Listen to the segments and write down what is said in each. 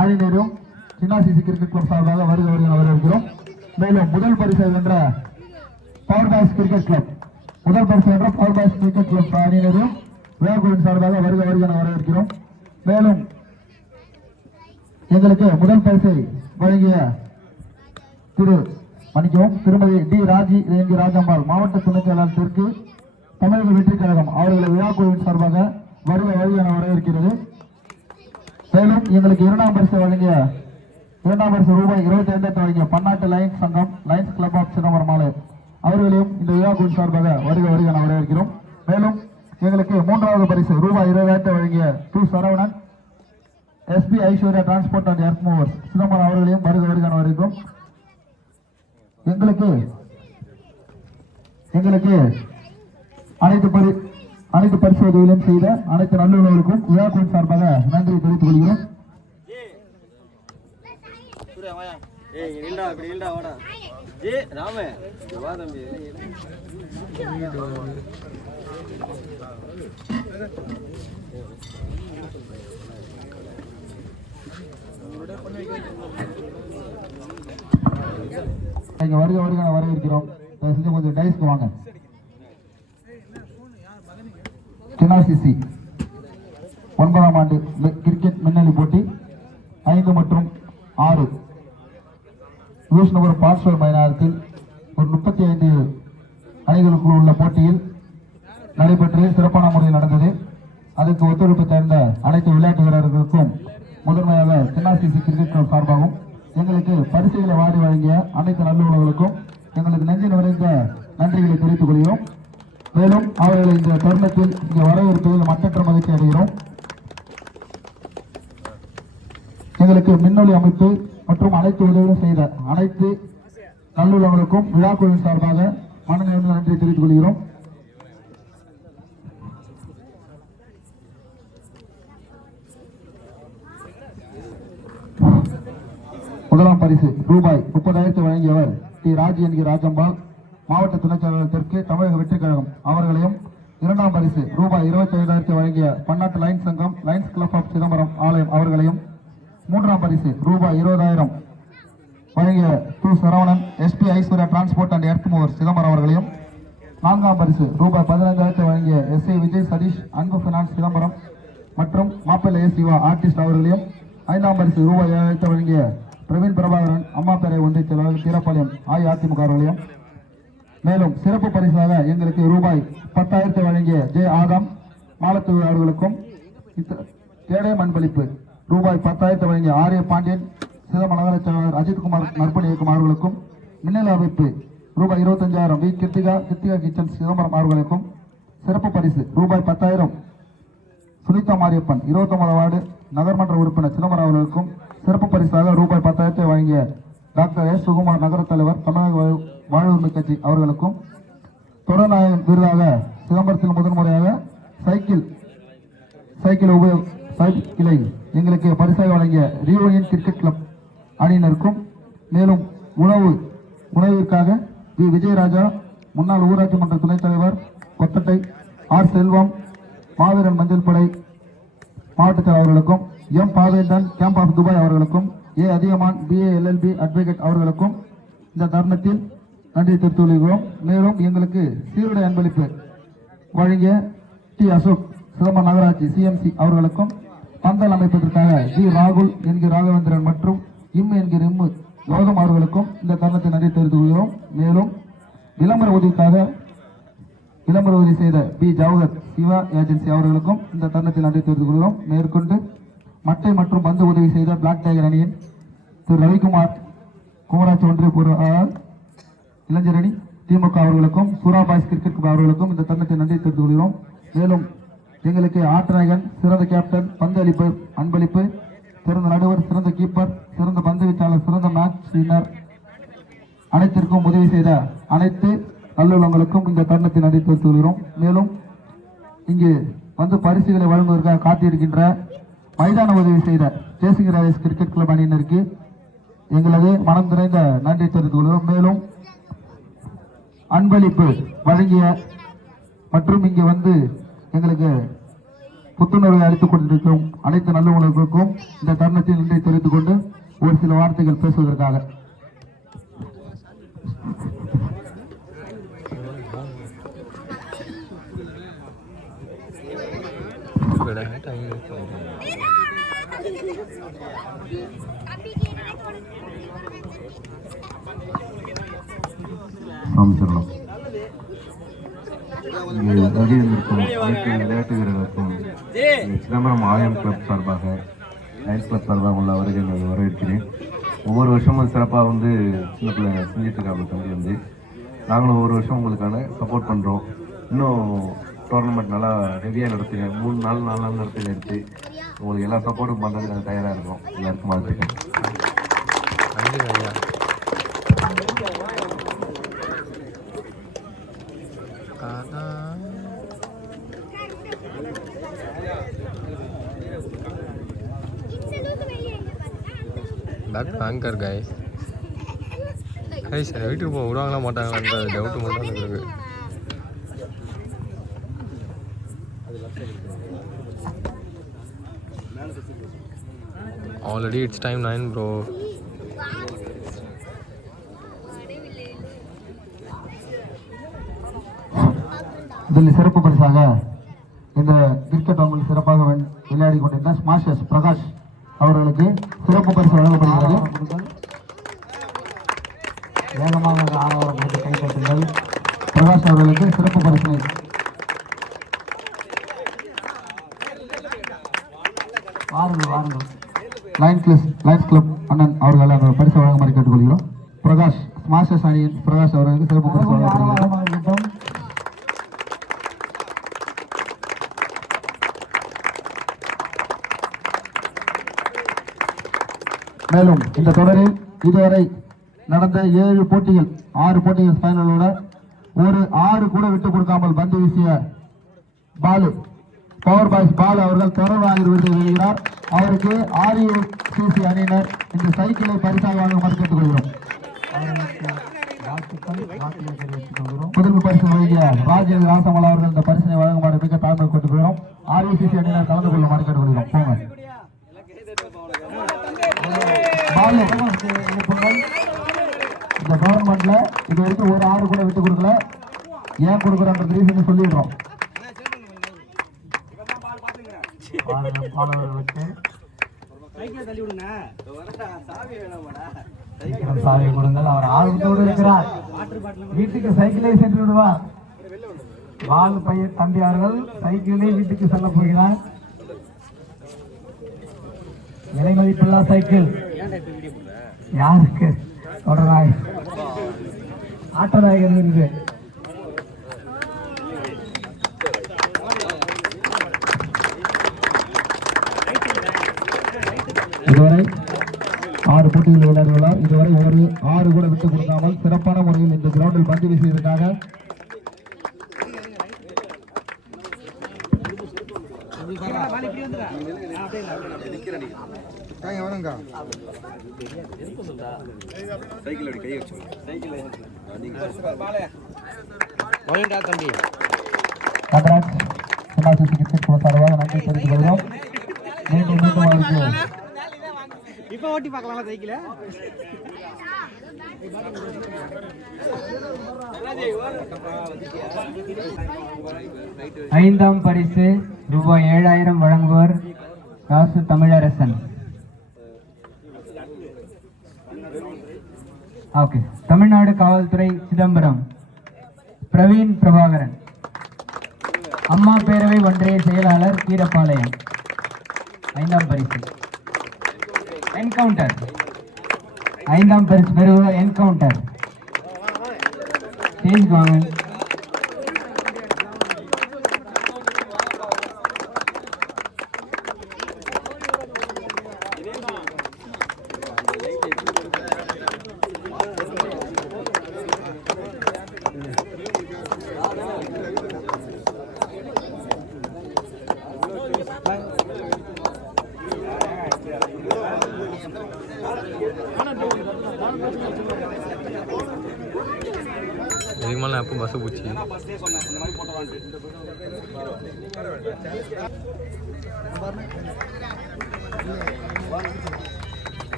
அணியினரும் சின்னாசிசி cricket club சார்பாக வருக வரவேற்கிறோம். மேலும் முதல் பரிசு வென்ற பவர் பாய்ஸ் கிரிக்கெட் கிளப் அணியினரும் விழாக்குழுவின் சார்பாக வருக வரவேற்கிறோம். மேலும் எங்களுக்கு முதல் பரிசை வழங்கிய திருமதி டி ராஜி ராஜம்மாள் மாவட்ட துணைச் செயலாளர் தெற்கு தமிழக வெற்றி கழகம் அவர்களை விழாக்குழுவின் சார்பாக வருக வரவேற்கிறது. மேலும் எங்களுக்கு இரண்டாம் பரிசு ரூபாய் 25,000 வழங்கிய பன்னாட்டு லைன்ஸ் சங்கம் லைன்ஸ் கிளப் ஆஃப் சிதம்பரம் மாலை அவர்களையும் இந்த விழாக்குழுவின் சார்பாக வருக வரவேற்கிறோம். மேலும் எங்களுக்கு மூன்றாவது பரிசு ரூபாய் 20,000 வழங்கிய to Saravanan SP Aishwarya transport and earth movers Chidambaram அவர்களையும் வருக வரவேற்கிறோம். எங்களுக்கு அனைத்து பரிசோதனைகளையும் செய்த அனைத்து நல்லுறவுகளுக்கும் விழாக்குழுவின் சார்பாக நன்றி தெரிவித்துக் கொள்கிறோம். வருக வரவேற்கிறோம். கொஞ்சம் டைஸ்க்கு வாங்க. சின்னாசிசி 9ஆம் ஆண்டு கிரிக்கெட் மின்னலி போட்டி 5 மற்றும் 6 யூஸ்நகர் பாஸ்வர் மைதானத்தில் ஒரு 35 அணிகளுக்குள் உள்ள போட்டியில் நடைபெற்று சிறப்பான முறையில் நடந்தது. அதற்கு ஒத்துழைப்பு தந்த அனைத்து விளையாட்டு வீரர்களுக்கும் முதன்மையாக சின்னாசிசி கிரிக்கெட் கிளப் சார்பாகவும் எங்களுக்கு பரிசுகளை வாரி வழங்கிய அனைத்து நல்லுறவுகளுக்கும் எங்களுக்கு நெஞ்சு நிறைந்த நன்றிகளை தெரிவித்துக் கொள்கிறோம். மேலும் அவர்களை இந்த தருணத்தில் இங்கே வரவேற்பதில் மட்டற்ற மகிழ்ச்சி அடைகிறோம். எங்களுக்கு மின்னொலி அமைப்பு மற்றும் அனைத்து உதவிகளும் செய்த அனைத்து நல்லுறவுகளுக்கும் விழாக்குழுவின் சார்பாக மனநிறைந்த நன்றி தெரிவித்துக் கொள்கிறோம். முதலாம் பரிசு ரூபாய் 30,000 வழங்கியவர் டி ராஜி ராஜம்பாள் மாவட்ட துணைச் செயலாளர் தெற்கு தமிழக வெற்றி கழகம் அவர்களையும், இரண்டாம் பரிசு ரூபாய் 25,000 வழங்கிய பன்னாட்டு லைன்ஸ் சங்கம் லைன்ஸ் கிளப் ஆஃப் சிதம்பரம் ஆலயம் அவர்களையும், மூன்றாம் பரிசு ரூபாய் 20,000 வழங்கிய to Saravanan SP Aishwarya transport and earth movers Chidambaram அவர்களையும், நான்காம் பரிசு ரூபாய் 15,000 வழங்கிய எஸ்ஏ விஜய் சதீஷ் அன்பு பினான்ஸ் சிதம்பரம் மற்றும் மாப்பிள்ளை ஏ சிவா ஆர்டிஸ்ட் அவர்களையும், ஐந்தாம் பரிசு ரூபாய் 7,000 வழங்கிய பிரவீன் பிரபாகரன் அம்மாப்பேரை ஒன்றிய செயலாளர் கீரப்பாளையம் அஇஅதிமுக அவர்களையும், மேலும் சிறப்பு பரிசாக எங்களுக்கு ரூபாய் 10,000 வழங்கிய ஜே ஆதாம் மாலத்தூர் அவர்களுக்கும், கேடயம் அன்பளிப்பு ரூபாய் 10,000 வழங்கிய ஆரிய பாண்டியன் சிதம்பரம் நகர செயலாளர் அஜித்குமார் நற்பணி இயக்கம் அவர்களுக்கும், மின்னல் அமைப்பு ரூபாய் 25,000 வி கிருத்திகா கிச்சன் சிதம்பரம் அவர்களுக்கும், சிறப்பு பரிசு ரூபாய் 10,000 சுனிதா மாரியப்பன் 29வது வார்டு நகர்மன்ற உறுப்பினர் சிதம்பரம் அவர்களுக்கும், சிறப்பு பரிசாக ரூபாய் 10,000 வழங்கிய டாக்டர் எஸ் சுகுமார் நகர தலைவர் தமிழக வாழ்வுரிமை கட்சி அவர்களுக்கும், தொடர்நாயகன் விருதாக சிதம்பரத்தில் முதன்முறையாக சைக்கிளை எங்களுக்கு பரிசாக வழங்கிய ரியூனியன் கிரிக்கெட் கிளப் அணியினருக்கும், மேலும் உணவிற்காக வி விஜயராஜா முன்னாள் ஊராட்சி மன்ற துணைத் தலைவர் கொத்தட்டை ஆர் செல்வம் மாவீரன் மஞ்சள் படை மாவட்ட தலைவர்களுக்கும், M Pavendhan camp of Dubai அவர்களுக்கும், ஏ அதியமான் BA LLB அட்வொகேட் அவர்களுக்கும் இந்த தருணத்தில் நன்றி தெரிவித்துக் கொள்கிறோம். மேலும் எங்களுக்கு சீருடை அன்பளிப்பு வழங்கிய டி அசோக் சிதம்பரம் நகராட்சி CMC அவர்களுக்கும், பந்தல் அமைப்பதற்காக ஜி ராகுல் என்கிற ராகவேந்திரன் மற்றும் என்கிற கௌதம் அவர்களுக்கும் இந்த தருணத்தை நன்றி தெரிவித்துக் கொள்கிறோம். மேலும் விளம்பர உதவி செய்த பி ஜவஹர் சிவா ஏஜென்சி அவர்களுக்கும் இந்த தருணத்தில் நன்றி தெரிவித்துக் கொள்கிறோம். மேற்கொண்டு மட்டை மற்றும் பந்து உதவி செய்த பிளாக் டைகர் அணியின் திரு ரவிக்குமார் குமராட்சி ஒன்றிய இளைஞர் அணி திமுக அவர்களுக்கும், சூரா பாய்ஸ் கிரிக்கெட் கிளப் அவர்களுக்கும் இந்த தருணத்தை நன்றி தெரிவித்துக் கொள்கிறோம். மேலும் எங்களுக்கு ஆட்டநாயகன், சிறந்த கேப்டன், பந்து அன்பளிப்பு, சிறந்த நடுவர், சிறந்த கீப்பர், சிறந்த பந்து வீச்சாளர், சிறந்த மேட்ச் வின்னர் அனைத்திற்கும் உதவி செய்த அனைத்து நல்லுள்ளங்களுக்கும் இந்த தருணத்தை நன்றி தெரிவித்துக் கொள்கிறோம். மேலும் இங்கு வந்து பரிசுகளை வழங்குவதற்காக காத்திருக்கின்ற மைதான உதவி செய்த ஜேசிங் ராஜேஷ் கிரிக்கெட் கிளப் அணியினருக்கு எங்களது மனம் நிறைந்த நன்றி தெரிவித்துக் கொள்கிறோம். மேலும் அன்பளிப்பு வழங்கிய மற்றும் இங்கு வந்து எங்களுக்கு புத்துணர்வை அளித்துக் கொண்டிருக்கும் அனைத்து நல்லுணர்களுக்கும் இந்த தருணத்தில் நன்றி தெரிவித்துக் கொண்டு ஒரு சில வார்த்தைகள் பேசுவதற்காக விளையாட்டு வீரர்களுக்கும் சிதம்பரம் ஆயம் கிளப் சார்பாக லயன்ஸ் கிளப் சார்பாக உள்ள அவர்களை வரவேற்கிறேன். ஒவ்வொரு வருஷமும் சிறப்பாக சின்ன பிள்ளைங்க செஞ்சுட்டு இருக்காங்க தம்பி நாங்களும் ஒவ்வொரு வருஷம் உங்களுக்கான சப்போர்ட் பண்ணுறோம். இன்னும் டோர்னமெண்ட் நல்லா ஹெவியாக நடத்துங்க. 3 நாள் 4 நாள் நடத்தி எடுத்து உங்களுக்கு எல்லா சப்போர்ட்டும் பண்ணுறதுக்கு நாங்கள் தயாராக இருக்கோம். எல்லாருக்கும் வாழ்த்துக்கள். பேக் பேங்கர் கைஸ் சரி வீட்டுக்கு போக விடுவாங்களா மாட்டாங்களான்ற டவுட்டு மட்டும் இருக்குது. Already it's time 9 bro. இதில் சிறப்பு பரிசாக இந்த கிரிக்கெட் டோர்னமெண்ட் சிறப்பாக விளையாடி கொண்டிருந்த ஸ்மாஷர்ஸ் பிரகாஷ் அவர்களுக்கு சிறப்பு பரிசு வழங்கப்படுகிறது. வேகமாக ஆரவாரம் கொடுத்து கைப்பற்றுங்கள். பிரகாஷ் அவர்களுக்கு சிறப்பு பரிசு. வாருங்கள் லயன்ஸ் கிளப் அண்ணன் அவர்கள் அந்த பரிசு வழங்குமாறு கேட்டுக்கொள்கிறோம். பிரகாஷ் ஸ்மாஷர்ஸ் அணியின் பிரகாஷ் அவர்களுக்கு சிறப்பு பரிசு வழங்கப்படுகிறது. மேலும் இந்த தொடரில் இதுவரை நடந்த 7 போட்டிகள் 6 போட்டிகள் ஃபைனலோட ஒரு 6 கூட விட்டுக் கொடுக்காமல் பந்து வீசிய பாலு பவர் பாய்ஸ் பாலு அவர்கள் தொடர் வாங்கி வருகிறார். அவருக்கு RUCC அணியினர் இந்த சைக்கிளை பரிசாக வாங்குமாறு கேட்டுக்கொள்கிறோம். முதல் பரிசு வழங்கிய ராஜேந்திர ராசமலா அவர்கள் இந்த பரிசினை வழங்குமாறு மிக தாழ்மை கேட்டுக்கொள்கிறோம். RUCC அணியினர் கலந்து கொள்ளுமாறு கேட்டுக்கொள்கிறோம். போங்க இந்த கவர்மெண்ட்ல இது வரைக்கும் ஒரு 6 கூட விட்டு கொடுக்கல. ஏன் கொடுக்குறோன்ற ரீசன் சொல்லிடுறோம். சாவி கொடுங்கள். அவர் ஆர்வத்தோடு இருக்கிறார். வீட்டுக்கு சைக்கிளை சென்று விடுவார். பாலு பையன் தம்பியார்கள் சைக்கிளை வீட்டுக்கு செல்ல போகிறார். விலை மதிப்பில்லா சைக்கிள் யாருக்கு தொடராய் ஆட்டநாயகன் இருந்து இதுவரை 6 போட்டிகள் விளையாடுகிறார். இதுவரை ஒரு 6 கூட விட்டுக் கொடுக்காமல் சிறப்பான முறையில் இந்த கிரவுண்டில் பந்து வீசியதற்காக நன்றி தெரிவித்துக் கொள்கிறோம். இப்ப ஓட்டி பார்க்கலாம் சைக்கிள். ஐந்தாம் பரிசு ரூபாய் 7000 வழங்குவர் ராசு தமிழரசன். ஓகே. தமிழ்நாடு காவல்துறை சிதம்பரம் பிரவீன் பிரபாகரன். அம்மா பேரவை ஒன்றிய செயலாளர் கீரப்பாளையம். 5ஆம் பரிசு என்கவுண்டர். 5ஆம் பரிசு பெறுவர் என்கவுண்டர். ஸ்டேஜ் வாங்க. இதுக்கு மேலே எப்போ பஸ்ஸு போச்சு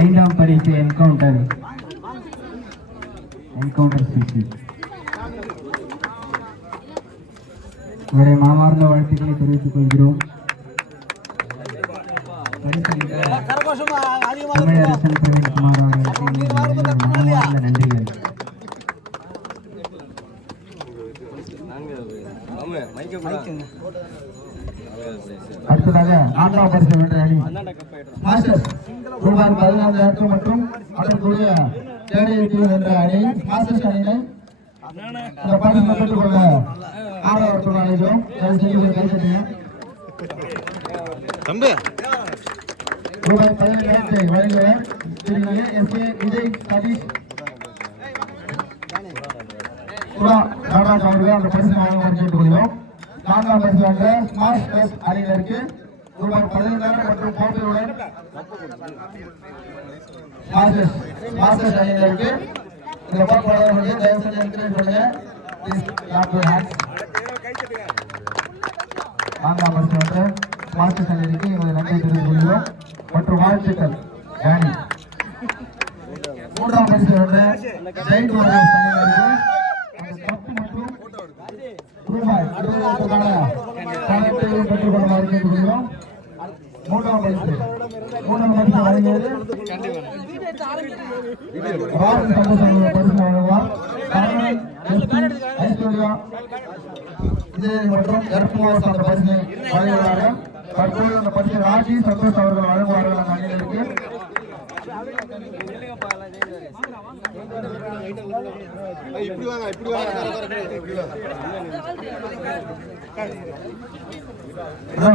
ஐந்தாம் பரிசு என்கவுண்டர் சிசி. இவரை மாமார்ந்த வாழ்த்துக்களை தெரிவித்துக் கொள்கிறோம். தமிழரசன் பிரவீன்குமார் அவர்களுக்கு மனமார்ந்த நன்றிகள். அடுத்ததாக 4ஆம் பரிசு வென்ற அணி மாஸ்டர்ஸ் ரூபாய் 14,000 மற்றும் அதற்குரிய தேடியத்தில் வென்ற அணி மாஸ்டர்ஸ் அணியினை இந்த பரிசு பெற்றுக்கொள்ள ஆர்வத்துடன் அழைக்கிறோம். கைத்தட்டிங்க. ரூபாய் 15,000 வழங்குவர் திருநெல்வேலி எஸ்.ஏ. விஜய் சதீஷ் சுரா நடராஜ் அவர்கள் அந்த பரிசு வழங்குமாறு கேட்டுக்கொள்கிறோம். 4ஆம் பரிசு வென்ற ஸ்மார்ட் பிளஸ் அணியினருக்கு ரூபாய் 15,000 மற்றும் கோப்பையுடன் மாஸ்டர்ஸ் அணியினருக்கு இந்த போட்டியாளர்களுக்கு தயவு செஞ்சு என்கரேஜ் பண்ணுங்க. Please clap your hands. 4ஆம் பரிசு வென்ற மாஸ்டர்ஸ் அணியினருக்கு எங்களை நன்றி தெரிவித்துக் கொள்கிறோம் மற்றும் வாழ்த்துக்கள். டேனி 3ஆம் பரிசு வென்ற ஜெயின் வாரியர்ஸ் அணியினருக்கு கப்பு மற்றும் ரூபாய் 20,000 பணத்தையும் பெற்றுக் கொள்ளுமாறு கேட்டுக்கொள்கிறோம். 3ஆம் பரிசு வழங்கியது ராஜன் சந்தோஷம் பரிசு வழங்குவார். ஐஸ்வர்யா விஜய் மற்றும் எர்போஸ் அந்த பரிசு வழங்குவார்கள். தற்போது அந்த பரிசு ராஜி சந்தோஷ் அவர்கள் வழங்குவார்கள். அந்த அணியினருக்கு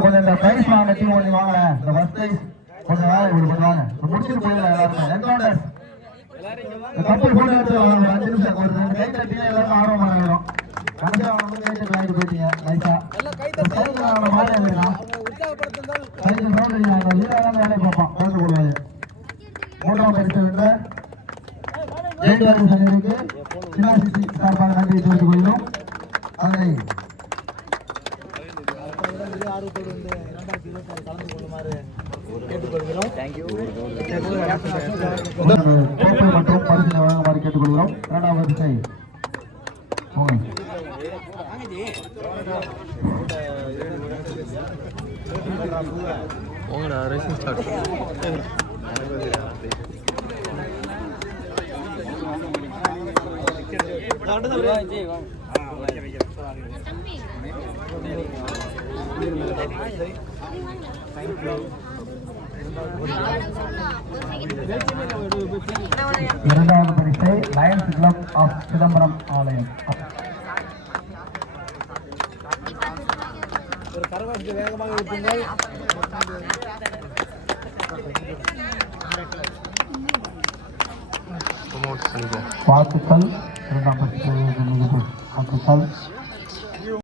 கொஞ்சம் இந்த பிரைஸ் வாங்க டீம் கொஞ்சம் வாங்க. இந்த ஃபர்ஸ்ட் பிரைஸ் கொஞ்சம் வேலை இப்படி பண்ணுவாங்க. முடிச்சுட்டு போயிடலாம் எல்லாருமே. என்கவுண்டர்ஸ் இந்த கப்பல் போட்டு எடுத்து ஒரு 5 நிமிஷம் ஒரு 2 கை தட்டினா எல்லாரும் ஆர்வம் ஆகிடும். கடைசியாக அவங்க வந்து கை தட்டி வாங்கிட்டு போயிட்டீங்க. நைஸா சைக்கிள் அவங்க மாறி வந்துருக்கான். சைக்கிள் சவுண்ட் அடிக்கிறாங்க. வீராதான் வேலையை பார்ப்பான். குழந்தை போடுவாங்க. 3ஆம் பரிசு வென்ற ஜெயின் வாரியர்ஸ் அணியினருக்கு சிவாசிசி சார்பாக நன்றி தெரிவித்துக் கொள்கிறோம். அதனை கோப்பை மற்றும் பரிசு வழங்குமாறு கேட்டுக்கொள்கிறோம். 2ஆம் வரிசை போங்கடா ரேசிங் ஸ்டார்ட். இரண்டாவது பரிசை லயன்ஸ் கிளப் ஆஃப் சிதம்பரம் ஆலயம். வாழ்த்துக்கள். 2ஆம் பரிசு வாழ்த்துக்கள்.